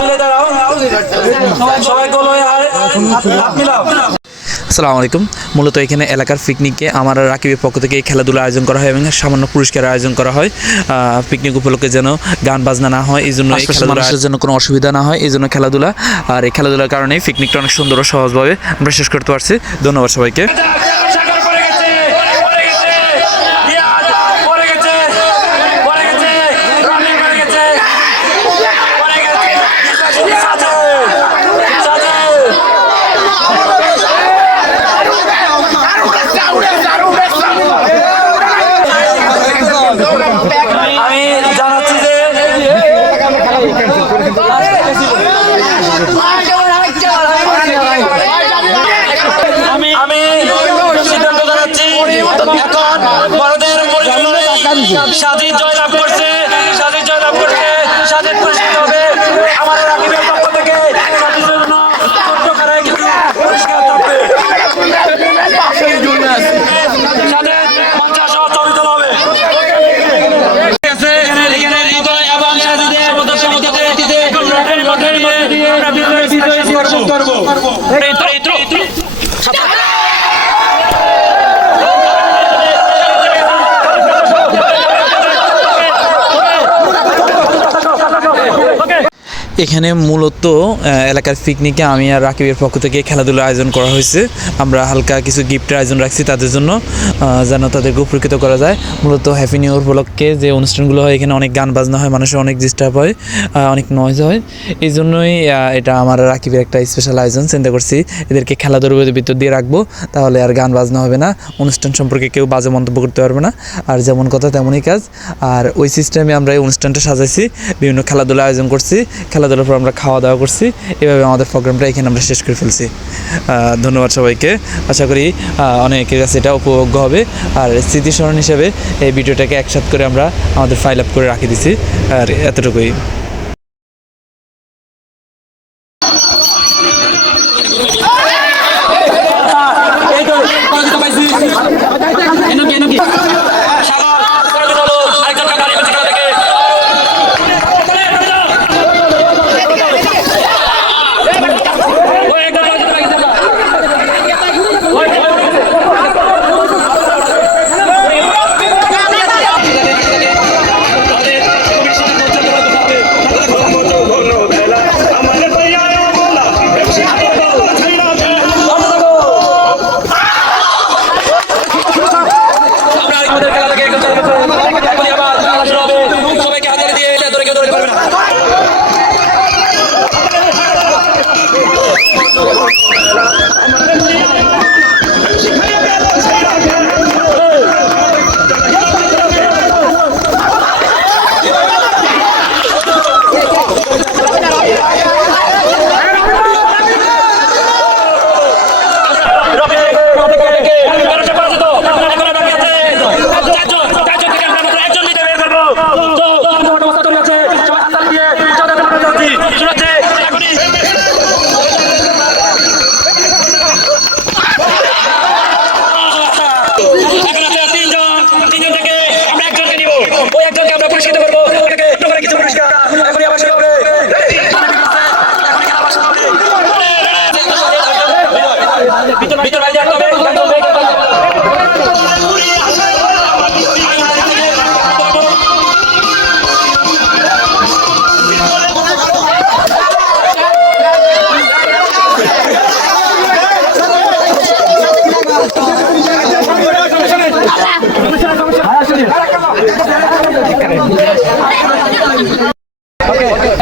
মিলে দাঁড়াও সবাই গোল হয়ে হাত মিলাও আসসালামু আলাইকুম। মূলত এখানে এলাকার পিকনিকে আমার রাকিবের পক্ষ থেকে এই খেলাধুলার আয়োজন করা হয় এবং সামান্য পুরস্কারের আয়োজন করা হয়। পিকনিক উপলক্ষে যেন গান বাজনা না হয় এই জন্য এই খেলাধুলা- মানুষের জন্য কোনো অসুবিধা না হয় এই জন্য খেলাধুলা। আর এই খেলাধুলার কারণে পিকনিকটা অনেক সুন্দর ও সহজভাবে আমরা শেষ করতে পারছি। ধন্যবাদ সবাইকে। স্বাধীন জয়লাভ করছে স্বাধীন জয়লাভ করছে স্বাধীন পুরস্কৃত হবে আমাদের রাকিবের পক্ষ থেকে স্বাধীনের জন্য ছোট্ট খারায় কিছু পুরস্কার থাকবে স্বাধীন পঞ্চাশ সহ ছবি তোলা হবে এখানে এখানে হৃদয় এবং সাজিদের সভাপতিতে লটারি লটারি দিয়ে আমরা বিজয় বিজয় করব এই তো এই তো এখানে মূলত এলাকার পিকনিকে আমি আর রাকিবের পক্ষ থেকে খেলাধুলার আয়োজন করা হয়েছে। আমরা হালকা কিছু গিফটের আয়োজন রাখছি তাদের জন্য যেন তাদেরকে উপকৃত করা যায়। মূলত হ্যাপি নিউ ইয়ার উপলক্ষে যে অনুষ্ঠানগুলো হয়, এখানে অনেক গান বাজনা হয়, মানুষের অনেক ডিস্টার্ব হয় অনেক নয়েজ হয়। এই জন্যই এটা আমার রাকিবের একটা স্পেশাল আয়োজন চিন্তা করছি, এদেরকে খেলাধুলার ভিতর দিয়ে রাখব, তাহলে আর গান বাজনা হবে না, অনুষ্ঠান সম্পর্কে কেউ বাজে মন্তব্য করতে পারবে না। আর যেমন কথা তেমনই কাজ, আর ওই সিস্টেমে আমরা এই অনুষ্ঠানটা সাজাইছি, বিভিন্ন খেলাধুলা আয়োজন করছি খেলাধুলার পর আমরা খাওয়া দাওয়া করছি। এভাবে আমাদের প্রোগ্রামটা এখানে আমরা শেষ করে ফেলছি। ধন্যবাদ সবাইকে। আশা করি অনেকের কাছে এটা উপভোগ্য হবে। আর স্মৃতিস্মরণ হিসেবে এই ভিডিওটাকে একসাথ করে আমরা আমাদের ফাইল আপ করে রাখি দিছি। আর এতটুকুই।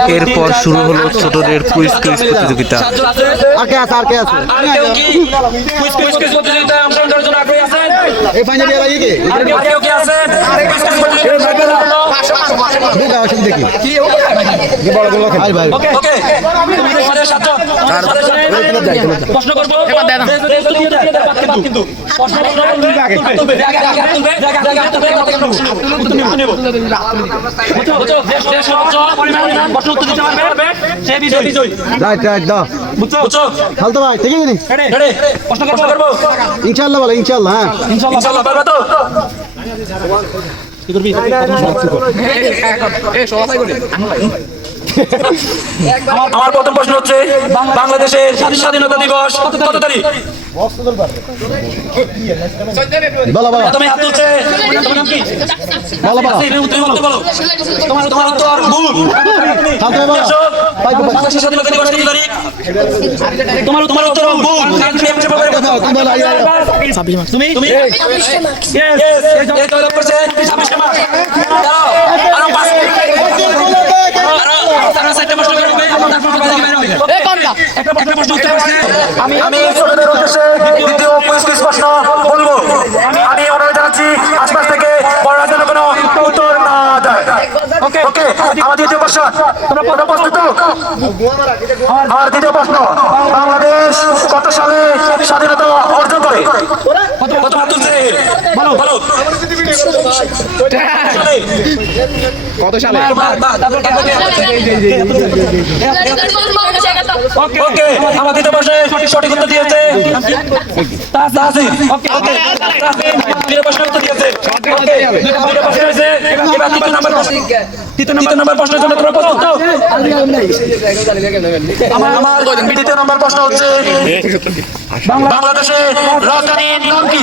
এরপর শুরু হলো ছোটদের কুইজ কুইজ প্রতিযোগিতা। আর কে আছে আর কে আছে? আর কেউ কি? কুইজ কুইজ প্রতিযোগিতা আপনাদের জন্য আগ্রহী আছেন এই ফাইনাল ইয়ার আগে কি? আর কেউ কেউ কি আছেন কুইজ কুইজ প্রতিযোগিতায় দুটা আসলে দেখি। যে বড়গুলো খেলে ভাই। ওকে। তোমাদের সাতজন প্রশ্ন করব? কিন্তু কিন্তু। প্রশ্ন করব? আগে তুলবে আগে আগে তুলবে আগে আগে আগে তুলবে। উত্তর নেব উত্তর নেব। বুঝছ বুঝছ যে যে সর্বোচ্চ পরিমাণ প্রশ্ন উত্তর দিতে পারবে? সে বিজয়। বিজয়। রাইট রাইট দাও। বুঝছ? বুঝছ? ভাই ঠিক আছে নি প্রশ্ন করব? করব। ইনশাআল্লাহ বলে ইনশাআল্লাহ হ্যাঁ। ইনশাআল্লাহ। পারবে তো কি করবি আমার প্রথম প্রশ্ন হচ্ছে বাংলাদেশের স্বাধীনতা দিবস কত তারিখ? তুমি হাত তুলছে। তোমার উত্তর ভুল। স্বাধীনতা দিবস কত তারিখ? তোমার তোমার উত্তর। ভুল। তুমি আইয়া, আইয়া। তুমি তুমি Yes, এই তো লাভ করছে 26 মাস দাও আরও পাঁচ আরও আরও চারটা প্রশ্ন করবে তারপর বাইরে বের হবে একটা একটা প্রশ্ন উত্তর করছে আমি আমি ছোটদের উদ্দেশ্যে দ্বিতীয় কুইজ প্রশ্ন বলব। আমি অনুরোধ জানাচ্ছি আশপাশ থেকে বড়রা যেন কোনো উত্তর না দেয়। ওকে ওকে আমার দ্বিতীয় প্রশ্ন। তোমরা প্রস্তুত তো? আমার দ্বিতীয় প্রশ্ন। বাংলাদেশ কত সালে স্বাধীনতা অর্জন করে কত হাত তুলছে বলো বলো কত সালে ওকে আমার দ্বিতীয় প্রশ্নে সঠিক সঠিক উত্তর দিয়েছে ওকে ওকে দ্বিতীয় প্রশ্ন উত্তর দিয়েছে ওকে দুটো দুটো প্রশ্ন হয়েছে এবার তৃতীয় নাম্বার প্রশ্ন তৃতীয় নাম্বার প্রশ্নের জন্য তোমরা প্রস্তুত তো আমার আমার তৃতীয় নাম্বার প্রশ্ন হচ্ছে বাংলাদেশে রাজধানীর নাম কি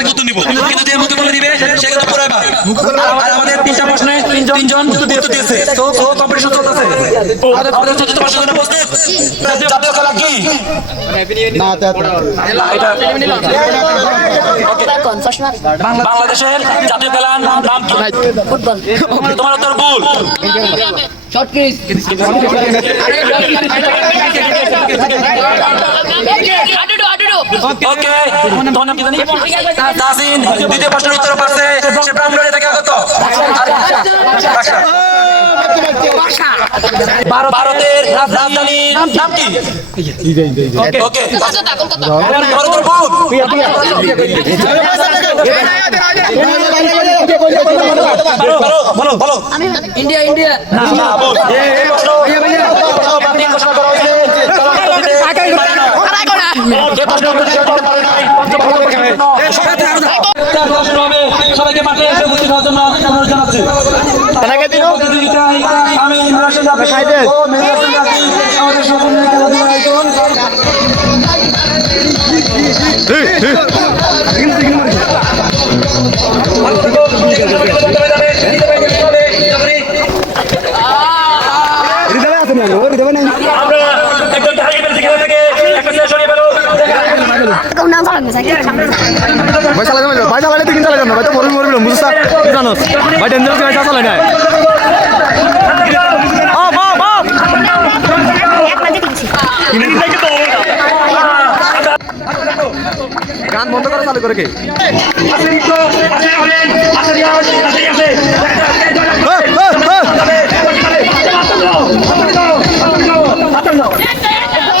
থেকে নিব কিন্তু যে মুখে বলে দিবে সে কিন্তু পুরো আর আমাদের তিনটা প্রশ্নে তিনজন উত্তর দিয়েছে তো তো কম্পিটিশন চলতেছে আমাদের আমাদের চতুর্থ প্রশ্নের জন্য প্রস্তুত জাতীয় খেলা কি না এটা বাংলাদেশের জাতীয় খেলার নাম কি তোমার উত্তর ভুল তোমার নাম কি জানি তাসিন দ্বিতীয় প্রশ্নের উত্তর পারছে সে ব্রাহ্মণবাড়িয়া থেকে আগত। ভারতের রাজধানীর নাম কি? Okay India India. না না সবাইকে মাঠে এসে উপস্থিত হওয়ার জন্য অনুরোধ জানাচ্ছি। প্রতিযোগিতায় আমি ইমরান ও মেজর আমাদের সম্পূর্ণ খেলাধুলার আয়োজন ভাই চালা যাবে ভাই চালালে তুই চালা যাবে ভাই তো মরবি মরবি বুঝছ কি জানোস? ভাই ডেঞ্জারাস গাড়ি চালা আপ গান বন্ধ করে চালু করে কে?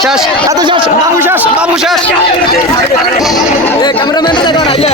শেষ এত শেষ বাবু শেষ বাবু শেষ।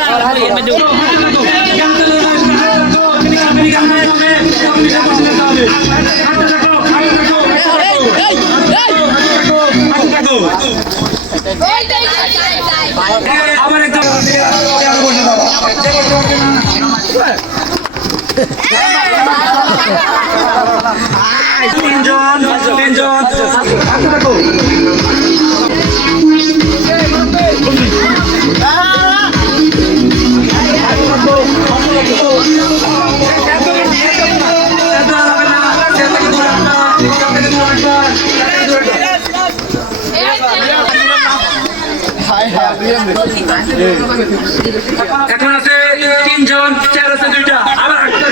ইয়ে আমার একদম তিনজন তিনজন এখন আছে তিনজন চার আছে দুইটা। আবার আটটা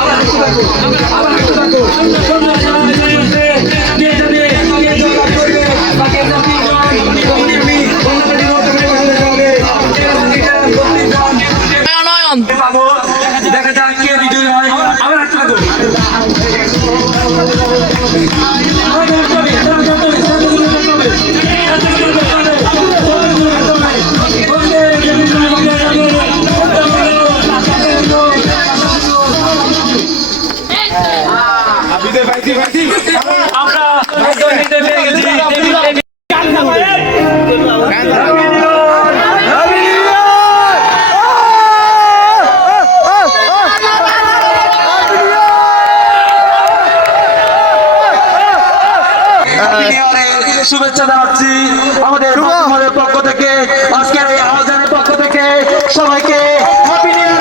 আবার আটটা আবার আটটা শুভেচ্ছা জানাচ্ছি আমাদের পক্ষ থেকে। আজকের এই আয়োজনের পক্ষ থেকে সবাইকে হ্যাপি নিউ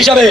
হিসাবে।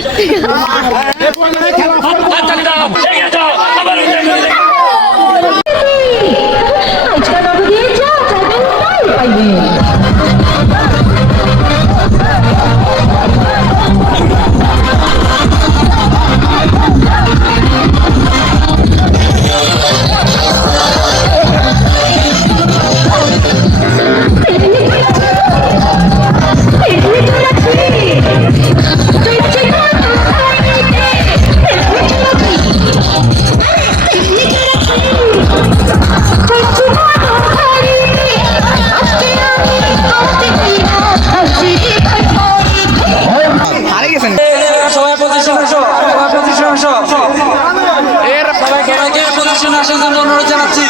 অনুষ্ঠানে আসার জন্য অনুরোধ জানাচ্ছি।